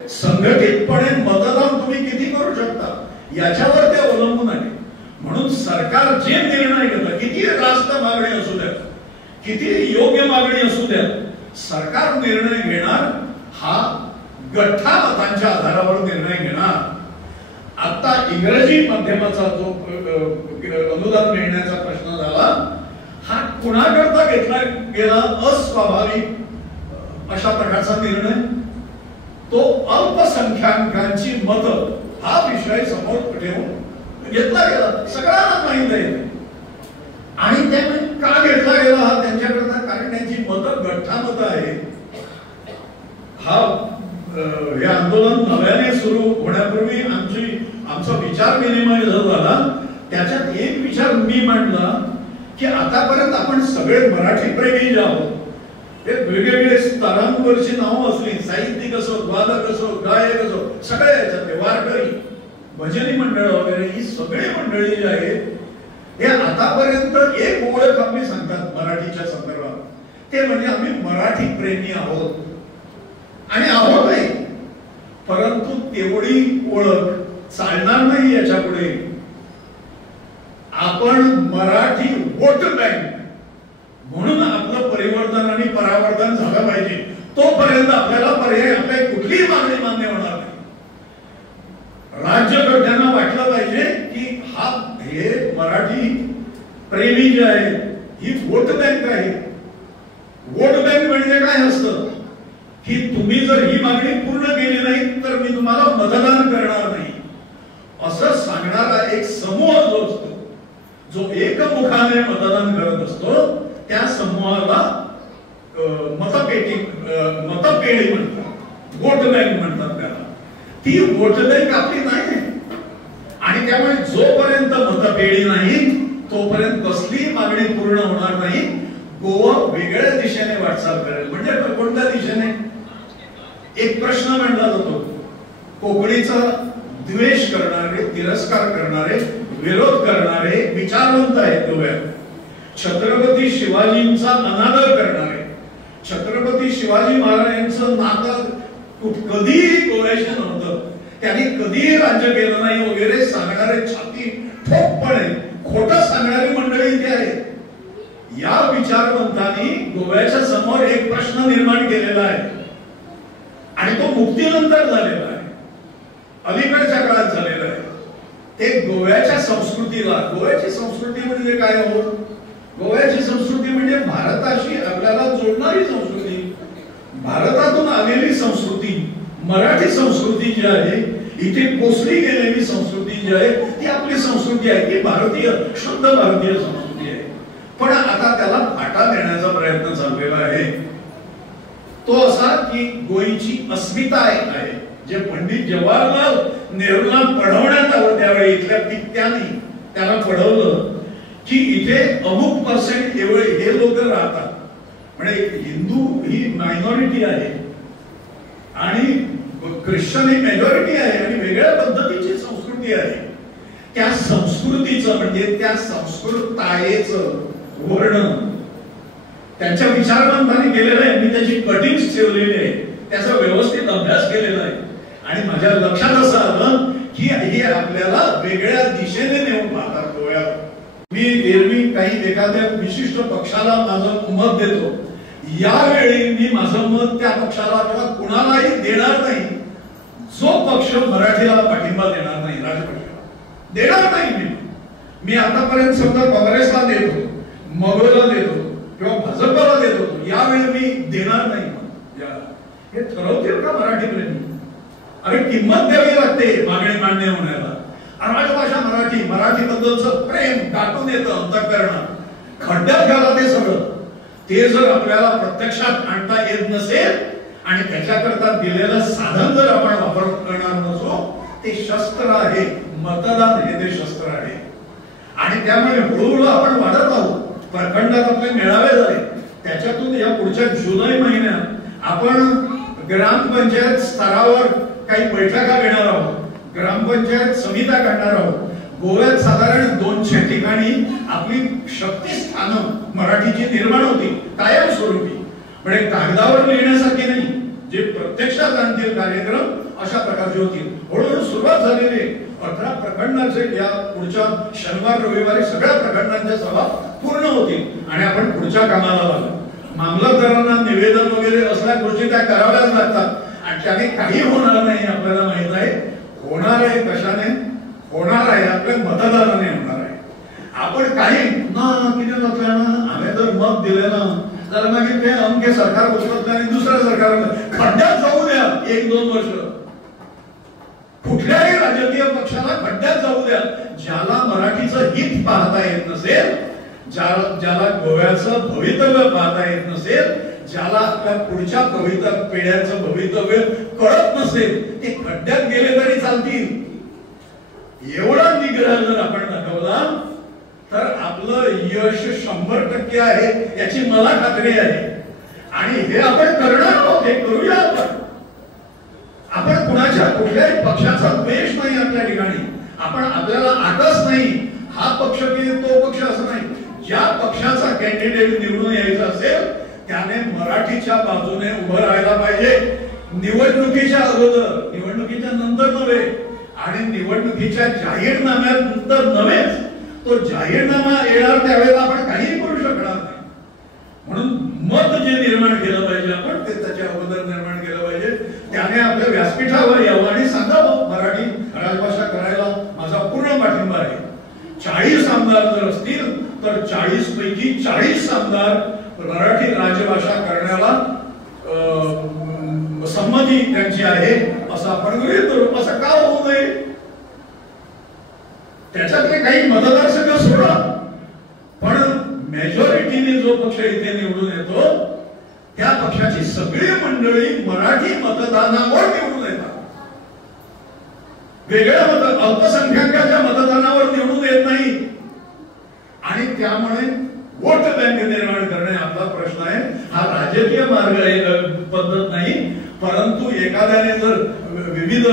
संघटितपणे मतदान तुम्ही किती करू शकता याच्यावर ते अवलंबून आहे. म्हणून सरकार जे निर्णय घेतं, किती रास्त मागणी असू द्या, किती योग्य मागणी असू द्या, सरकार निर्णय घेणार हा गठ्ठा मतांच्या आधारावर निर्णय घेणार. आता इंग्रजी माध्यमाचा जो अनुदान मिळण्याचा प्रश्न झाला, हा कुणाकरता घेतला गेला अस्वाभाविक अशा प्रकारचा निर्णय. तो अल्पसंख्याकांची मतं हा विषय समोर ठेवून घेतला गेला, सगळ्यांना माहित आहे. आणि त्यामुळे का घेतला गेला हा त्यांच्याकरता, कारण त्यांची मतं गठ्ठा मतं आहेत. हे आंदोलन नव्याने सुरू होण्यापूर्वी आमचा विचार विनिमय झाला. त्याच्यात एक विचार मी मांडला की आतापर्यंत आपण सगळे मराठी प्रेमी जे आहोत, ते वेगवेगळे स्तरांवरची नावं असली, साहित्यिक असो, वादक असो, गायक असो, सगळे याच्यात वारकरी, भजनी मंडळ वगैरे, ही सगळी मंडळी जी आहेत, हे आतापर्यंत एक ओळख आम्ही सांगतात मराठीच्या संदर्भात, ते म्हणजे आम्ही मराठी प्रेमी आहोत. आणि आहोतही, परंतु तेवढी ओळख चालणार नाही याच्या पुढे. आपण मराठी वोट बँक म्हणून आपलं परिवर्तन आणि परावर्तन झालं पाहिजे. तोपर्यंत आपल्याला पर्याय, आपल्या कुठलीही मागणी मान्य होणार नाही. राज्यकर्त्यांना वाटलं पाहिजे की हे मराठी प्रेमी जे आहे ही वोट बँक आहे. वोट बँक म्हणजे काय असतं की तुम्ही जर ही मागणी पूर्ण केली नाही तर मी तुम्हाला मतदान करणार नाही, असं सांगणारा एक समूह जो असतो, जो एकमुखाने मतदान करत असतो, त्या समूहाला मतपेढी म्हणतात, वोट बँक म्हणतात त्याला. ती वोट बँक आपली नाही. आणि त्यामुळे जोपर्यंत मतपेढी नाही तोपर्यंत कसली मागणी पूर्ण होणार नाही. गोवा वेगळ्या दिशेने वाटचाल करेल. म्हणजे कोणत्या दिशेने? एक प्रश्न मांडला जातो, कोकणीचा द्वेष करणारे, तिरस्कार करणारे, विरोध करणारे विचारवंत आहेत गोव्यात. छत्रपती शिवाजींचा अनादर करणारे, छत्रपती शिवाजी महाराजांचं नातं कधीही गोव्याशी नव्हतं, त्यांनी कधीही राज्य केलं नाही वगैरे सांगणारे, छाती ठोकपणे खोटं सांगणारी मंडळी इथे आहेत. या विचारवंतांनी गोव्याच्या समोर एक प्रश्न निर्माण केलेला आहे आणि तो मुक्तीनंतर झालेला आहे, अलीकडच्या काळात झालेला आहे. ते गोव्याच्या संस्कृतीला, गोव्याची संस्कृती म्हणजे काय हो? गोव्याची संस्कृती म्हणजे भारताशी आपल्याला जोडणारी संस्कृती, भारतातून आलेली संस्कृती, मराठी संस्कृती जी आहे, इथे पोचली गेलेली संस्कृती जी आहे, ती आपली संस्कृती आहे, ती भारतीय, शुद्ध भारतीय संस्कृती आहे. पण आता त्याला फाटा देण्याचा प्रयत्न चाललेला आहे. तो असा की गोयची अस्मिता आहे. जे पंडित जवाहरलाल नेहरूंना पढवण्यात आलं त्यावेळी इथल्या पित्यानी त्याला पढवलं की इथे अमुक पर्सेंट एवढे हे लोक राहतात, म्हणजे हिंदू ही मायनॉरिटी आहे आणि ख्रिश्चन ही मेजॉरिटी आहे आणि वेगळ्या पद्धतीची संस्कृती आहे. त्या संस्कृतीचं म्हणजे त्या संस्कृतायेचं वर्णन त्यांच्या विचारवंतांनी केलेलं आहे. मी त्याची कटिंग्स ठेवलेली आहे, त्याचा व्यवस्थित अभ्यास केलेला आहे आणि माझ्या लक्षात असं आलं की हे आपल्याला वेगळ्या दिशेने नेऊन पाहतात गोव्यात. मी एरवी काही एखाद्या विशिष्ट पक्षाला माझं मत देतो, यावेळी मी माझं मत त्या पक्षाला किंवा कुणालाही देणार नाही जो पक्ष मराठीला पाठिंबा देणार नाही, राजपक्षाला देणार नाही. मी आतापर्यंत समजा काँग्रेसला देत होतो, मगोला देत होतो किंवा भाजपला देत होतो, यावेळी मी देणार नाही. हे ठरवतील का मराठी प्रेमी? अरे किंमत द्यावी लागते मागणी मान्य होण्याला. राजभाषा मराठी, मराठी बद्दलचं प्रेम दाटून येतं अंतःकरणात, खड्ड्यात घाला ते सगळं. ते जर आपल्याला प्रत्यक्षात आणता येत नसेल आणि त्याच्याकरता दिलेलं साधन जर आपण वापर करणार नसो, ते शस्त्र आहे. मतदान हे ते शस्त्र आहे. आणि त्यामुळे हळूहळू आपण वाढत आहोत. प्रखंडात आपले मेळावे झाले, त्याच्यातून या पुढच्या जुलै महिन्यात आपण ग्रामपंचायत स्तरावर काही बैठका घेणार आहोत, ग्रामपंचायत समित्या काढणार आहोत. गोव्यात साधारण 200 ठिकाणी आपली शक्तिस्थानं मराठीची निर्माण होती कायमस्वरूपी. म्हणजे कागदावर लिहिण्यासारखी नाही, जे प्रत्यक्षात आणतील कार्यक्रम अशा प्रकारची होती. हळूहळू सुरुवात झालेली. 18 प्रखंडाचे या पुढच्या शनिवार रविवारी सगळ्या प्रखंडांच्या सभा पूर्ण होतील आणि आपण पुढच्या कामाला लागलो. मामलतदारांना निवेदन वगैरे असल्या गोष्टी त्या कराव्याच लागतात आणि त्याने काही होणार नाही आपल्याला माहित आहे. होणार आहे कशाने होणार आहे? आपल्या मतदाराने होणार आहे. आपण काही ना किती लोकांना आम्ही जर मत दिले ना तर मग ते अमके सरकार बसवत आणि दुसऱ्या सरकारला खड्ड्यात जाऊ द्या 1-2 वर्ष. कुठल्याही राजकीय पक्षाला खड्ड्यात जाऊ द्या. ज्याला मराठीचं हित पाहता येत नसेल, ज्याला गोव्याचं भवितव्य पाहता येत नसेल, ज्याला आपल्या पुढच्या पिढ्यांचं भवितव्य कळत नसेल, ते खड्ड्यात गेले तरी चालतील. एवढा निग्रह जर आपण दाखवला तर आपलं यश 100% आहे याची मला खात्री आहे. आणि हे आपण करणार आहोत. हे करूया आपण कुणाच्या कुठल्याही पक्षाचा द्वेष नाही आपल्या ठिकाणी. आपण आपल्याला आकस नाही हा पक्ष की तो पक्ष असं नाही. ज्या पक्षाचा कॅन्डिडेट निवडून यायचा असेल त्याने मराठीच्या बाजूने उभं राहायला पाहिजे. निवडणुकीच्या अगोदर, निवडणुकीच्या नंतर नव्हे आणि निवडणुकीच्या जाहीरनाम्यानंतर नव्हेच. तो जाहीरनामा येणार त्यावेळेला आपण काहीही करू शकणार नाही. म्हणून मत जे निर्माण केलं पाहिजे आपण ते त्याच्या अगोदर निर्माण केलं पाहिजे. त्याने आपल्या व्यासपीठावर यावं आणि सांगावं मराठी राजभाषा करायला माझा पूर्ण पाठिंबा आहे. 40 आमदार जर असतील तर 40 पैकी 40 आमदार मराठी राजभाषा करण्याला संमती त्यांची आहे असं आपण गृहीत धरू. असं का होऊ नये? त्याच्यातले काही मतदारसंघ सोडा पण मेजॉरिटीने जो पक्ष इथे निवडून येतो त्या पक्षाची सगळी मंडळी मराठी मतदानावर निवडून येतात. वेगळ्या अल्पसंख्याकाच्या मतदानावर निवडून येत नाही. आणि त्यामुळे वोट बँक निर्माण करणे आपला प्रश्न आहे. हा राजकीय मार्ग पद्धत नाही. परंतु एखाद्याने जर विविध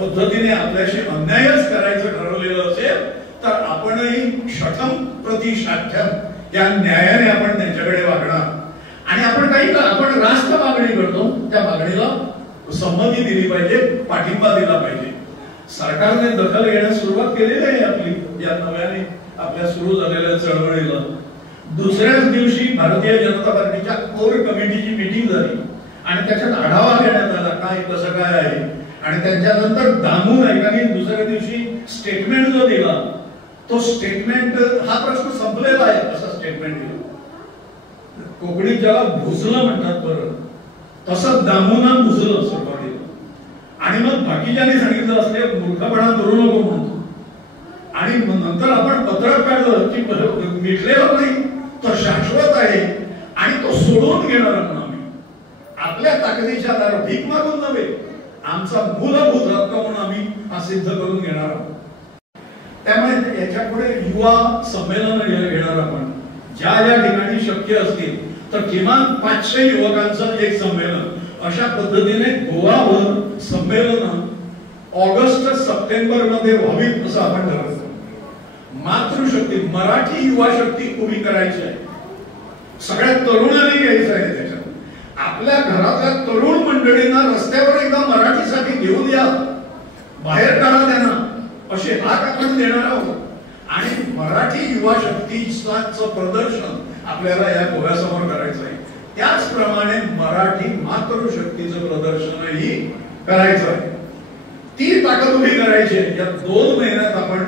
पद्धतीने आपल्याशी अन्यायच करायचं ठरवलेलं असेल तर आपणही शठम प्रति शाठ्यम या न्यायाने आपण त्यांच्याकडे वागणार. आणि आपण रास्त मागणी करतो त्या मागणीला संमती दिली पाहिजे, पाठिंबा दिला पाहिजे. सरकारने दखल घेण्यास सुरुवात केलेली आहे आपली या नव्याने आपल्या सुरू झालेल्या चळवळीला. दुसऱ्याच दिवशी भारतीय जनता पार्टीच्या कोर कमिटीची मीटिंग झाली आणि त्याच्यात आढावा घेण्यात आला काय कसं काय आहे. आणि त्याच्यानंतर दामू नाईकांनी दुसऱ्या दिवशी स्टेटमेंट जो दिला तो स्टेटमेंट हा प्रश्न संपलेला आहे असं स्टेटमेंट दिलं. कोकणीत ज्याला भुजलं म्हणतात बरं तसं दामूना भुजलं सुरुवातीला. आणि मग बाकीच्यांनी सांगितलं असते मूर्खपणा करू नको म्हणतो. आणि नंतर आपण पत्रक काढलं की मिटलेलं नाही तो शाश्वत आहे आणि तो सोडून घेणार म्हणून आम्ही आपल्या ताकदीच्या आधारावर भीक मागून नव्हे आमचा मूलभूत हक्क म्हणून आम्ही हा सिद्ध करून घेणार आहोत. त्यामुळे याच्या पुढे युवा संमेलन घेणार आपण ज्या ज्या ठिकाणी शक्य असतील तर किमान 500 युवकांचं एक संमेलन अशा पद्धतीने गोवावर संमेलन ऑगस्ट सप्टेंबर मध्ये व्हावीत असं आपण ठरवतो. मातृशक्ती मराठी युवा शक्ती उभी करायची आहे. सगळ्या तरुणांनी घ्यायचं आहे. त्याच्यात आपल्या घरातल्या तरुण मंडळींना रस्त्यावर एकदा मराठीसाठी घेऊन या, बाहेर काढा त्यांना असे हाक आपण देणार आहोत. आणि मराठी युवा शक्तीचं प्रदर्शन आपल्याला या गोव्यासमोर करायचं आहे. त्याचप्रमाणे मराठी मातृशक्तीचं प्रदर्शनही करायचं आहे. ती ताकद उभी करायची आहे. या 2 महिन्यात आपण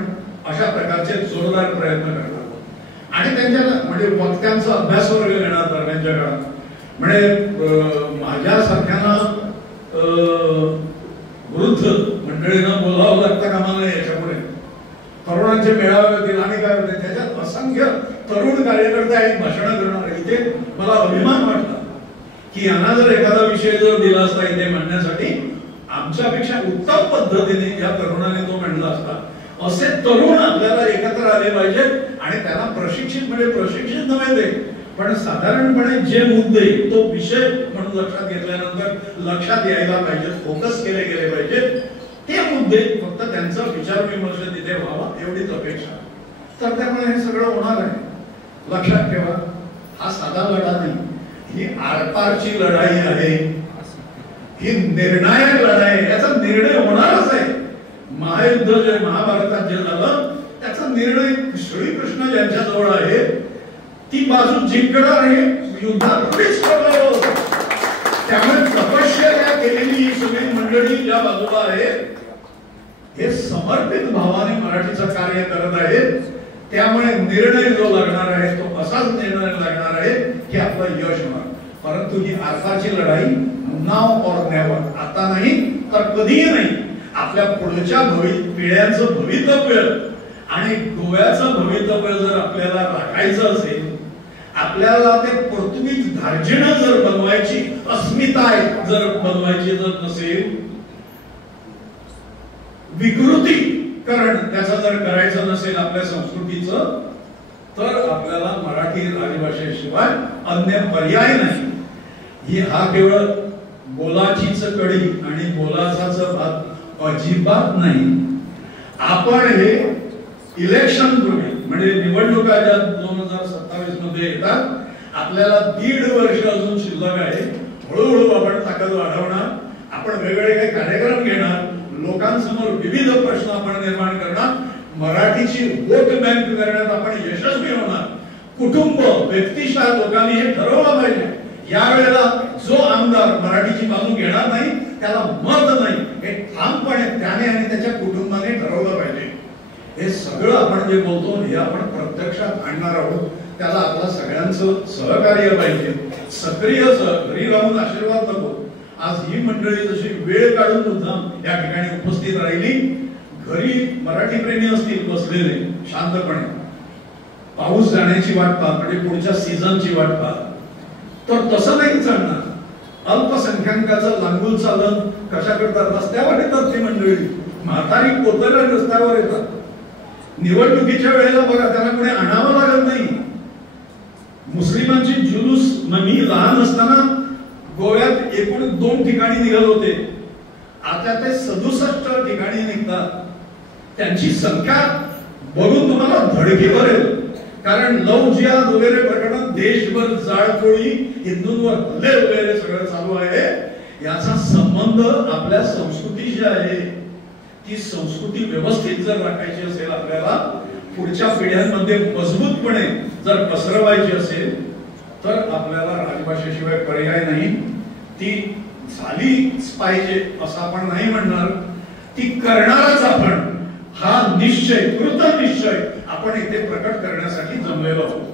अशा प्रकारचे जोरदार प्रयत्न करणार आहोत. आणि त्यांच्या म्हणजे वक्त्यांचा अभ्यास वर्ग घेणार दरम्यानच्या काळात. म्हणजे माझ्यासारख्यांना वृद्ध मंडळींना बोलावं लागतं कामा नये. याच्यामुळे तरुणांचे मेळावे होतील आणि काय होते त्याच्यात असंख्य तरुण कार्यकर्ते आहेत भाषण करणारे. इथे मला अभिमान वाटला की यांना जर एखादा विषय जर दिला असता इथे मांडण्यासाठी आमच्यापेक्षा उत्तम पद्धतीने या तरुणाने तो मांडला असता. असे तरुण आपल्याला एकत्र आले पाहिजेत आणि त्यांना प्रशिक्षित म्हणजे प्रशिक्षित नव्हे ते पण साधारणपणे जे मुद्दे तो विषय म्हणून लक्षात घेतल्यानंतर लक्षात यायला पाहिजे, फोकस केले गेले पाहिजेत ते मुद्दे. फक्त त्यांचा विचार विमर्श तिथे व्हावा एवढीच अपेक्षा. तर त्यामुळे हे सगळं होणार आहे. लक्षात ठेवा हा साधा लढा नाही, ही आरपारची लढाई आहे. ही निर्णायक लढाई, याचा निर्णय होणारच आहे. महायुद्ध जे महाभारतात जे झालं त्याचा निर्णय श्रीकृष्ण ज्यांच्याजवळ आहे ती बाजू जिंकणार आहे युद्धात. त्यामुळे तपश्चर्या केलेली ही सगळी मंडळी ज्या बाजूला आहे हे समर्पित भावाने मराठीचं कार्य करत आहेत. त्यामुळे निर्णय जो लागणार आहे तो असाच निर्णय लागणार आहे की आपलं यश होणार. परंतु ही आताची लढाई नाव और नेवर, आता नाही तर कधीही नाही. आपल्या पुढच्या पिढ्यांचं भवितव्य आणि गोव्याचं भवितव्य जर आपल्याला राखायचं असेल, आपल्याला ते पोर्तुगीज धार्जिणं जर बनवायची, अस्मिता जर बनवायची जर नसेल, विकृतीकरण त्याचं जर करायचं नसेल आपल्या संस्कृतीचं, तर आपल्याला मराठी राजभाषेशिवाय अन्य पर्याय नाही. ही हा केवळ बोलाचीच कडी आणि बोलाचाच भात अजिबात नाही. आपण हे इलेक्शन पूर्वी म्हणजे निवडणुका ज्या 2027 मध्ये येतात, आपल्याला 1.5 वर्ष अजून शिल्लक आहे. हळूहळू आपण ताकद वाढवणार, आपण वेगवेगळे काही कार्यक्रम घेणार, लोकांसमोर विविध प्रश्न आपण निर्माण करणार, मराठीची वोट बँक करण्यात आपण यशस्वी होणार. कुटुंब व्यक्तिशः लोकांनी हे ठरवलं पाहिजे. यावेळेला जो आमदार मराठीची बाजू घेणार नाही त्याला मत नाही हे ठामपणे त्याने आणि त्याच्या कुटुंबाने ठरवलं पाहिजे. हे सगळं आपण जे बोलतो हे आपण प्रत्यक्षात आणणार आहोत. त्याला आपला सगळ्यांचं सहकार्य पाहिजे. सक्रिय घरी राहून आशीर्वाद नको. आज ही मंडळी जशी वेळ काढून मुद्दाम या ठिकाणी उपस्थित राहिली, घरी मराठी प्रेमी असतील बसलेले शांतपणे, पाऊस जाण्याची वाट पाहत म्हणजे पुढच्या सीझनची वाट पाहत, तर तसं नाही चालणार. अल्पसंख्याकाचं लांगूल चालन कशा करतात, रस्त्यावर येतात ती मंडळी, म्हातारी कोतरा रस्त्यावर येतात. निवडणुकीच्या वेळेला बघा त्यांना कोणी आणावं लागत नाही. मुस्लिमांची जुलूस मी लहान असताना गोव्यात एकूण 2 ठिकाणी निघत होते, आता ते 67 ठिकाणी निघतात. त्यांची संख्या बघून तुम्हाला धडकी भरेल. कारण लव जिहाद वगैरे प्रकरण देशभर जाळपोळी, हिंदूंवर हल्ले वगैरे सगळं चालू आहे. याचा संबंध आपल्या संस्कृतीशी आहे. ती संस्कृती व्यवस्थित जर राखायची असेल, आपल्याला पुढच्या पिढ्यांमध्ये मजबूतपणे जर पसरवायची असेल, तर आपल्याला राजभाषेशिवाय पर्याय नाही. ती झालीच पाहिजे असं आपण नाही म्हणणार, ती करणारच आपण. हा निश्चय, कृत निश्चय आपण इथे प्रकट करण्यासाठी जमलेलो आहोत.